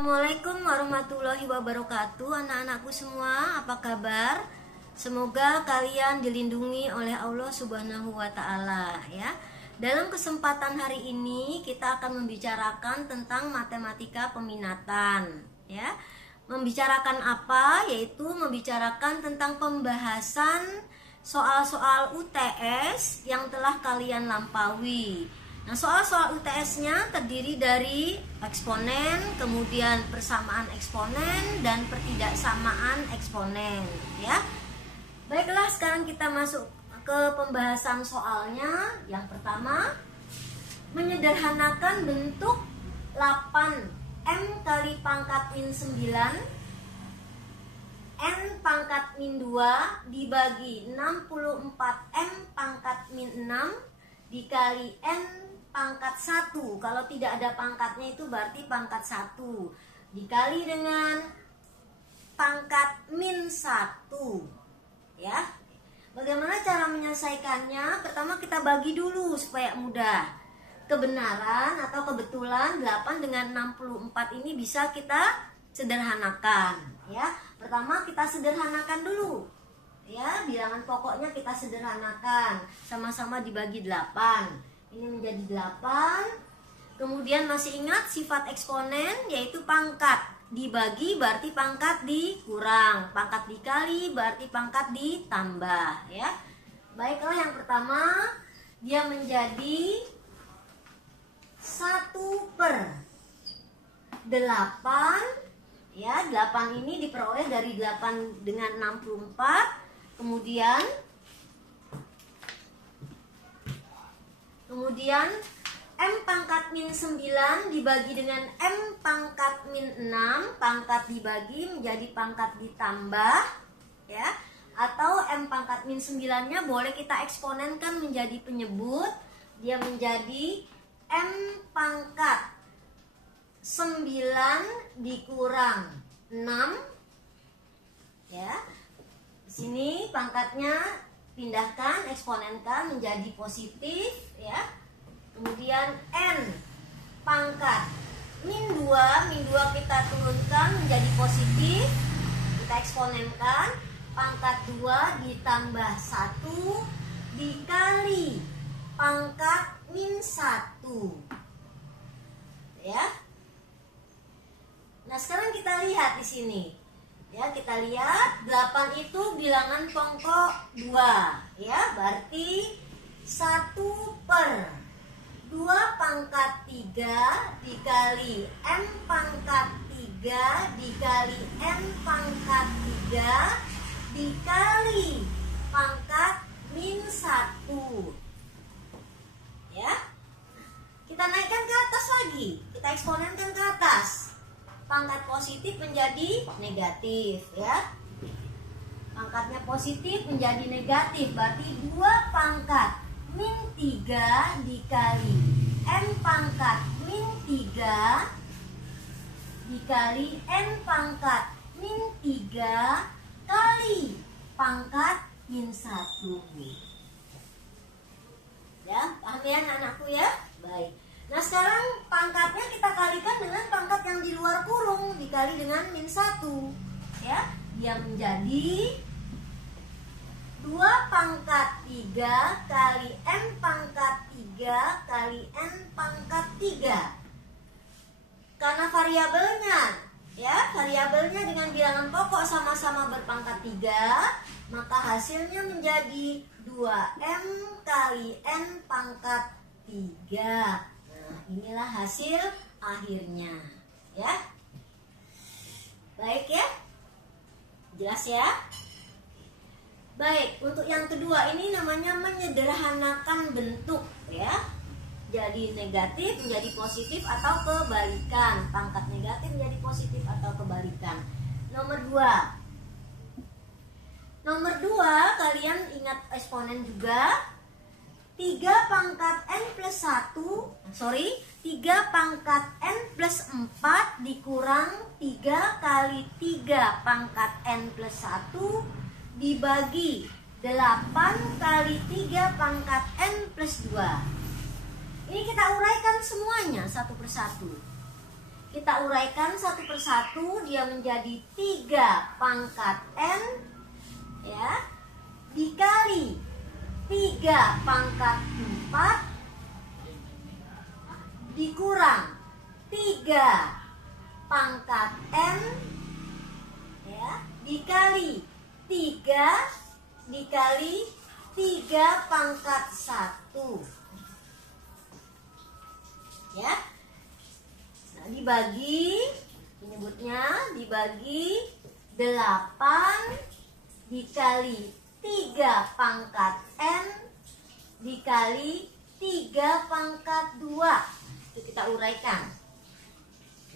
Assalamualaikum warahmatullahi wabarakatuh. Anak-anakku semua, apa kabar? Semoga kalian dilindungi oleh Allah Subhanahu wa Ta'ala ya. Dalam kesempatan hari ini kita akan membicarakan tentang matematika peminatan ya. Membicarakan apa? Yaitu membicarakan tentang pembahasan soal-soal UTS yang telah kalian lampaui. Nah, soal-soal UTS-nya terdiri dari eksponen, kemudian persamaan eksponen dan pertidaksamaan eksponen ya. Baiklah, sekarang kita masuk ke pembahasan soalnya. Yang pertama, menyederhanakan bentuk 8M kali pangkat min 9 N pangkat min 2 dibagi 64M pangkat min 6 dikali N pangkat 1. Kalau tidak ada pangkatnya itu berarti pangkat 1 dikali dengan pangkat min 1 ya. Bagaimana cara menyelesaikannya? Pertama kita bagi dulu supaya mudah. Kebenaran atau kebetulan 8 dengan 64 ini bisa kita sederhanakan ya. Pertama kita sederhanakan dulu ya, bilangan pokoknya kita sederhanakan, sama-sama dibagi 8. Ini menjadi 8. Kemudian masih ingat sifat eksponen, yaitu pangkat dibagi berarti pangkat dikurang, pangkat dikali berarti pangkat ditambah ya. Baiklah, yang pertama dia menjadi 1/8 ya. 8 ini diperoleh dari 8 dengan 64. Kemudian M pangkat min 9 dibagi dengan M pangkat min 6, pangkat dibagi menjadi pangkat ditambah ya. Atau M pangkat min 9-nya boleh kita eksponenkan menjadi penyebut, dia menjadi M pangkat 9 dikurang 6 ya. Di sini pangkatnya pindahkan, eksponenkan menjadi positif ya. Kemudian N pangkat min 2 kita turunkan menjadi positif, kita eksponenkan, pangkat 2 ditambah 1 dikali pangkat min 1 ya. Nah, sekarang kita lihat di sini ya, kita lihat 8 itu bilangan pongkok 2 ya, berarti 1/2 pangkat 3 dikali M pangkat 3 dikali M pangkat 3 dikali pangkat min 1 ya. Kita naikkan ke atas lagi, kita eksponenkan ke atas, pangkat positif menjadi negatif ya. Pangkatnya positif menjadi negatif, berarti 2 pangkat min 3 dikali M pangkat min 3 dikali N pangkat min 3 kali pangkat min 1 ya. Paham ya anak-anakku ya? Baik. Nah, sekarang pangkatnya kita kalikan dengan pangkat yang di luar kurung dikali dengan min 1 ya. Dia menjadi 2 pangkat 3 kali M pangkat 3 kali N pangkat 3. Karena variabelnya ya, variabelnya dengan bilangan pokok sama-sama berpangkat 3, maka hasilnya menjadi 2M kali N pangkat 3. Nah, inilah hasil akhirnya ya. Baik ya, jelas ya. Baik, untuk yang kedua ini namanya menyederhanakan bentuk ya. Jadi negatif menjadi positif atau kebalikan, pangkat negatif menjadi positif atau kebalikan. Nomor 2 kalian ingat eksponen juga. 3 pangkat N plus 3 pangkat N plus 4 dikurang 3 kali 3 pangkat N plus 1 dibagi 8 kali 3 pangkat N plus 2. Ini kita uraikan semuanya satu persatu. Kita uraikan satu persatu, dia menjadi 3 pangkat N ya, dikali 3 pangkat 4 dikurang 3 pangkat N ya, dikali 3 dikali 3 pangkat 1 ya. Nah, dibagi, menyebutnya dibagi 8 dikali 3 pangkat N dikali 3 pangkat 2. Itu kita uraikan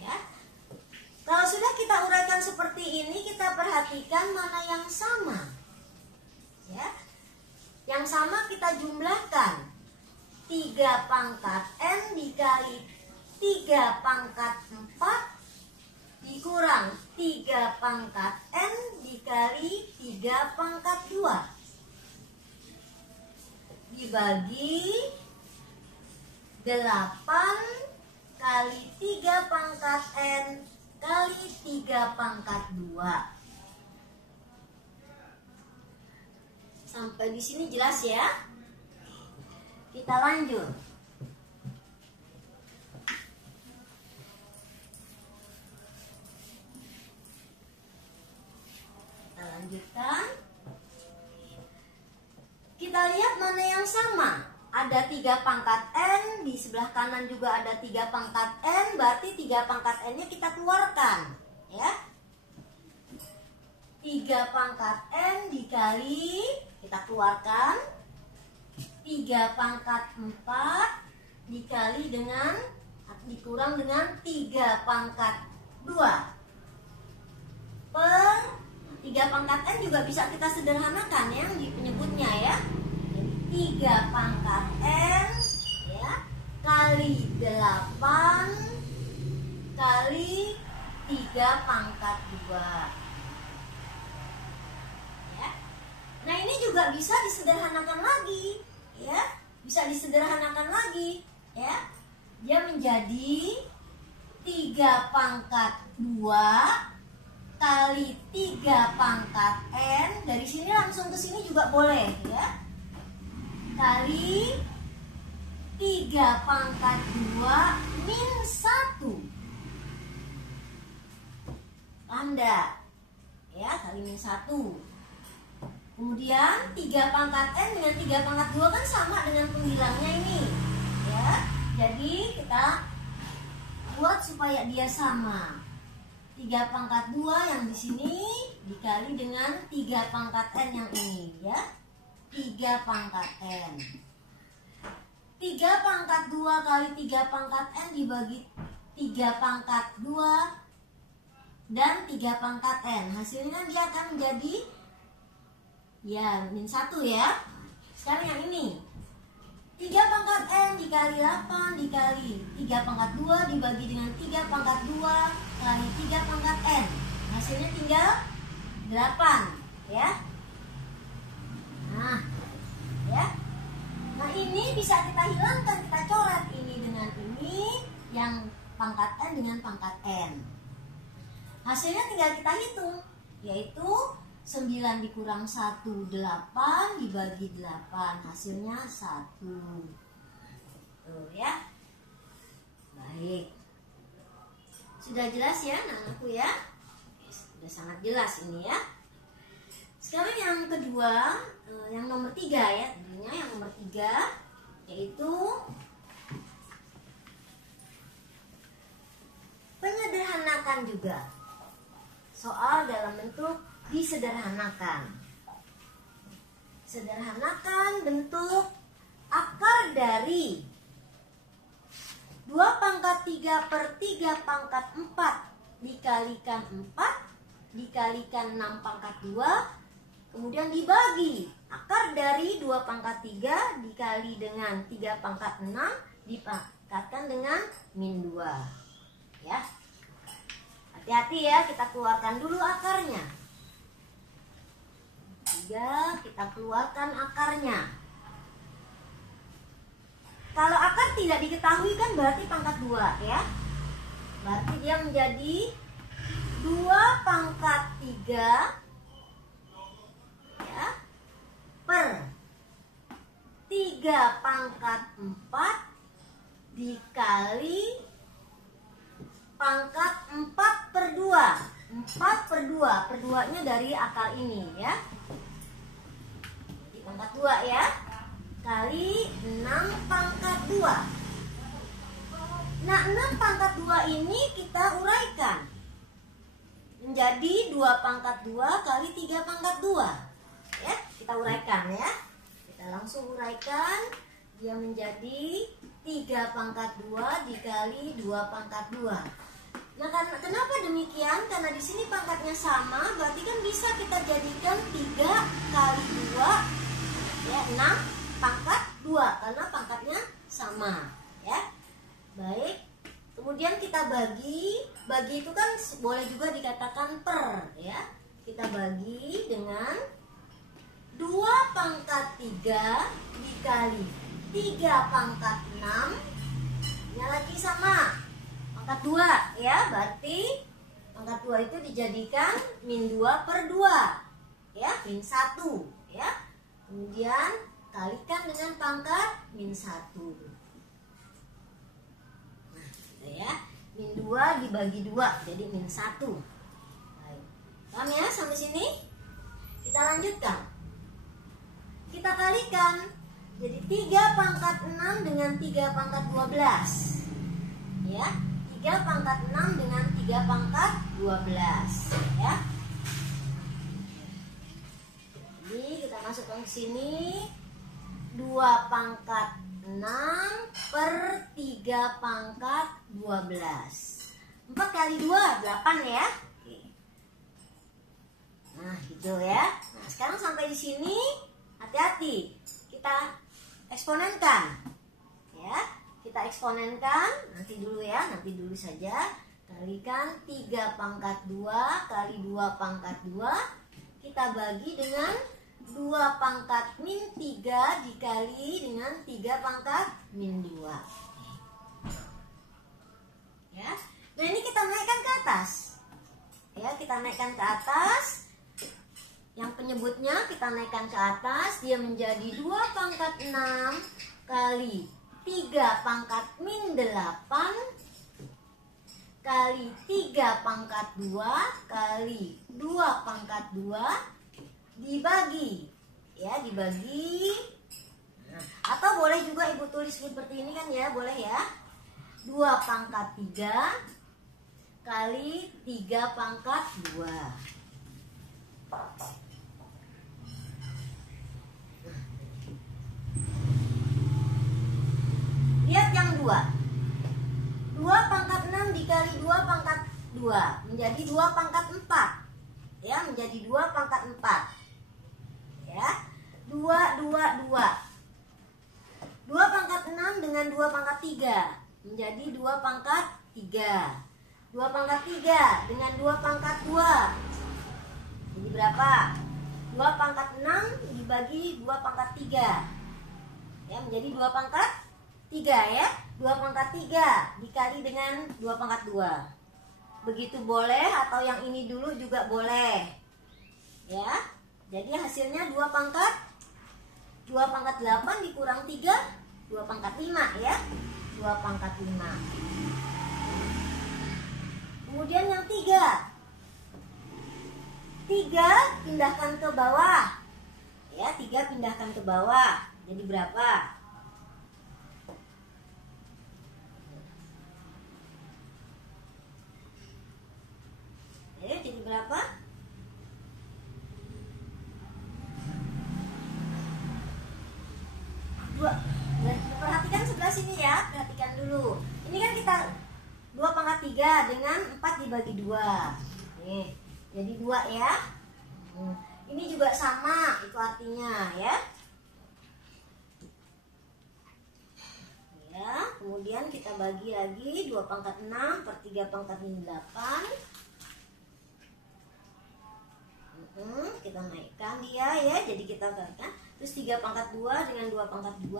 ya. Kalau sudah kita uraikan seperti ini, kita perhatikan mana yang sama ya. Yang sama kita jumlahkan, 3 pangkat N dikali 3 pangkat 4 dikurang 3 pangkat N dikali 3 pangkat 2 dibagi 8 kali 3 pangkat N kali 3 pangkat 2. Sampai di sini jelas ya? Kita lanjut. Kita lanjutkan. Kita lihat mana yang sama. Ada 3 pangkat N, di sebelah kanan juga ada 3 pangkat N, berarti 3 pangkat N-nya kita keluarkan ya. 3 pangkat N dikali, kita keluarkan 3 pangkat 4 dikali dengan, dikurang dengan 3 pangkat 2 per 3 pangkat N juga bisa kita sederhanakan yang di penyebutnya ya. 3 pangkat N ya, kali 8 kali 3 pangkat 2 ya. Nah, ini juga bisa disederhanakan lagi ya, bisa disederhanakan lagi ya. Dia menjadi 3 pangkat 2 kali 3 pangkat N, dari sini langsung ke sini juga boleh ya, kali 3 pangkat 2 min 1 tanda ya, kali min 1. Kemudian 3 pangkat N dengan 3 pangkat 2 kan sama dengan penghilangnya ini ya. Jadi kita buat supaya dia sama. 3 pangkat 2 yang di sini dikali dengan 3 pangkat N yang ini ya. 3 pangkat N. 3 pangkat 2 kali 3 pangkat N dibagi 3 pangkat 2 dan 3 pangkat N. Hasilnya dia akan menjadi ya min 1 ya. Sekarang yang ini 3 pangkat N dikali 8 dikali 3 pangkat 2 dibagi dengan 3 pangkat 2 kali 3 pangkat N. Hasilnya tinggal 8 ya. Nah ya. Nah, ini bisa kita hilangkan, kita coret ini dengan ini, yang pangkat N dengan pangkat N. Hasilnya tinggal kita hitung, yaitu 9 dikurang 1, 8 dibagi 8, hasilnya 1. Tuh ya. Baik. Sudah jelas ya anak-anakku ya? Sudah sangat jelas ini ya. Sekarang yang kedua, yang nomor 3 ya, tentunya yang nomor 3 yaitu penyederhanakan juga. Soal dalam bentuk disederhanakan. Sederhanakan bentuk akar dari 2 pangkat 3 per 3 pangkat 4 dikalikan 4 dikalikan 6 pangkat 2, kemudian dibagi akar dari 2 pangkat 3 dikali dengan 3 pangkat 6 dipangkatkan dengan min 2 ya. Hati-hati ya, kita keluarkan dulu akarnya. 3 kita keluarkan akarnya. Kalau akar tidak diketahui kan berarti pangkat 2 ya. Berarti dia menjadi 2 pangkat 3 ya, per 3 pangkat 4 dikali pangkat 4 per 2. 4 per 2, per 2 nya dari akar ini ya, di pangkat 2 ya, kali 6 pangkat 2. Nah 6 pangkat 2 ini kita uraikan menjadi 2 pangkat 2 kali 3 pangkat 2 ya, kita uraikan ya, kita langsung uraikan. Dia menjadi 3 pangkat 2 dikali 2 pangkat 2. Nah, kenapa demikian? Karena di sini pangkatnya sama, berarti kan bisa kita jadikan 3 kali 2 ya, 6 pangkat 2 karena pangkatnya sama ya. Baik. Kemudian kita bagi itu kan boleh juga dikatakan per ya. Kita bagi dengan 2 pangkat 3 dikali 3 pangkat 6. Ini lagi sama pangkat 2 ya, berarti pangkat 2 itu dijadikan min 2 per 2 ya, min 1 ya. Kemudian kalikan dengan pangkat min 1. Nah, gitu ya. Min 2 dibagi 2 jadi min 1. Baik. Paham ya sampai sini? Kita lanjutkan. Kita kalikan jadi 3 pangkat 6 dengan 3 pangkat 12 ya, 3 pangkat 6 dengan 3 pangkat 12 ya. Jadi kita masukkan ke sini 2 pangkat 6 per 3 pangkat 12. 4 kali 2 8 ya. Nah gitu ya. Nah sekarang sampai di sini hati-hati, kita eksponenkan ya, kita eksponenkan nanti dulu ya, nanti dulu saja. Kalikan 3 pangkat 2 kali 2 pangkat 2, kita bagi dengan 2 pangkat min 3 dikali dengan 3 pangkat min 2 ya. Nah ini kita naikkan ke atas ya, kita naikkan ke atas. Yang penyebutnya kita naikkan ke atas, dia menjadi 2 pangkat 6 kali 3 pangkat min 8 kali 3 pangkat 2 kali 2 pangkat 2 dibagi ya, dibagi. Nah, atau boleh juga ibu tulis seperti ini kan ya, boleh ya. 2 pangkat 3 kali 3 pangkat 2. Lihat yang 2. 2 pangkat 6 dikali 2 pangkat 2 menjadi 2 pangkat 4 ya, menjadi 2 pangkat 4 ya. 2 2 2. 2 pangkat 6 dengan 2 pangkat 3 menjadi 2 pangkat 3. 2 pangkat 3 dengan 2 pangkat 2 jadi berapa? 2 pangkat 6 dibagi 2 pangkat 3 ya, menjadi 2 pangkat 3 ya. 2 pangkat 3 dikali dengan 2 pangkat 2. Begitu boleh, atau yang ini dulu juga boleh ya. Jadi hasilnya 2 pangkat 8 dikurang 3, 2 pangkat 5 ya, 2 pangkat 5. Kemudian yang 3 pindahkan ke bawah ya, 3 pindahkan ke bawah jadi berapa? Jadi berapa? 2. Perhatikan sebelah sini ya, perhatikan dulu. Ini kan kita 2 pangkat 3 dengan 4 dibagi 2. Nih, jadi 2 ya. Ini juga sama, itu artinya ya. Ya, kemudian kita bagi lagi 2 pangkat 6 per 3 pangkat 8. Kita naikkan dia ya, jadi kita naikkan. Terus 3 pangkat 2 dengan 2 pangkat 2.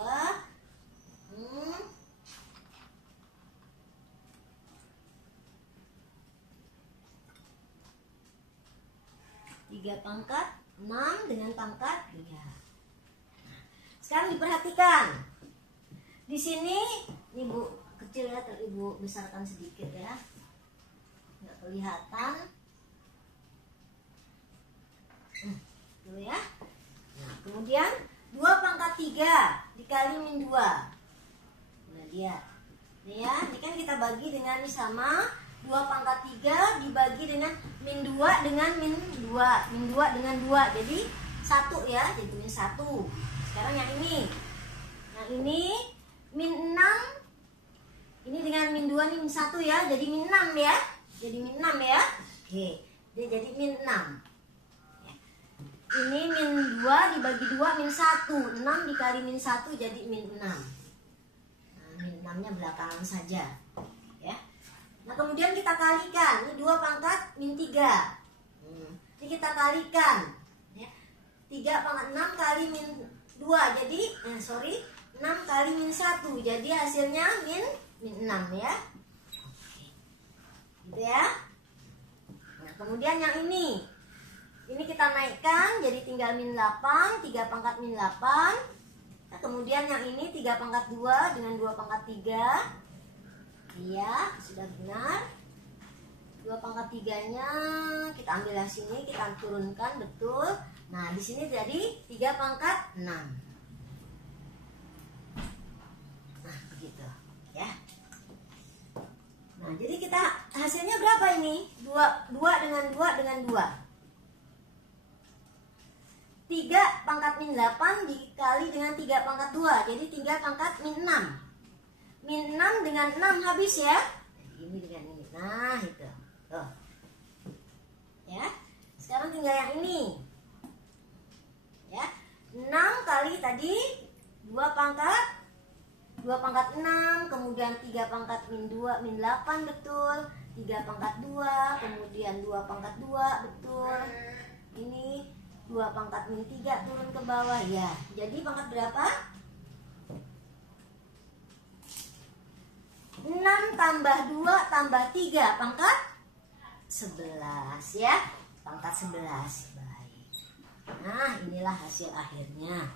3 pangkat 6 dengan pangkat 3. Sekarang diperhatikan. Di sini Ibu kecil ya, Ibu besarkan sedikit ya. Nggak kelihatan. Dulu ya. Nah, kemudian 2 pangkat 3 dikali min 2. Nah, dia. Ini ya, ini kan kita bagi dengan sama 2 pangkat 3 dibagi dengan min 2 dengan min 2. Min 2 dengan 2. Jadi 1 ya, jadi min 1. Sekarang yang ini. Yang ini min 6. Ini dengan min 2 ini min 1 ya, jadi min 6 ya. Jadi min 6 ya. Oke, dia jadi min 6. Ini min 2 dibagi 2 min 1. 6 dikali min 1 jadi min 6. Nah, min 6-nya belakangan saja. Ya. Nah, kemudian kita kalikan. Ini 2 pangkat min 3. Ini kita kalikan. Ya. 3 pangkat 6 kali min 2. Jadi, 6 kali min 1. Jadi hasilnya min 6 ya. Oke. Gitu ya. Nah, kemudian yang ini. Ini kita naikkan jadi tinggal min 8, 3 pangkat min 8. Nah, kemudian yang ini 3 pangkat 2 dengan 2 pangkat 3. Iya, sudah benar. 2 pangkat 3-nya kita ambil dari sini, kita turunkan betul. Nah, di sini jadi 3 pangkat 6. Nah, begitu ya. Nah, jadi kita hasilnya berapa ini? 2 dengan 2 dengan 2. 3 pangkat min 8 dikali dengan 3 pangkat 2. Jadi 3 pangkat min 6. Min 6 dengan 6 habis ya. Ini dengan ini. Nah, itu. Tuh. Ya. Sekarang tinggal yang ini. Ya. 6 kali tadi 2 pangkat 6, kemudian 3 pangkat min 2 min 8 betul. 3 pangkat 2, kemudian 2 pangkat 2 betul. Ini 2 pangkat min 3 turun ke bawah ya. Jadi pangkat berapa? 6 tambah 2 tambah 3 pangkat 11 ya. Pangkat 11. Baik. Nah, inilah hasil akhirnya.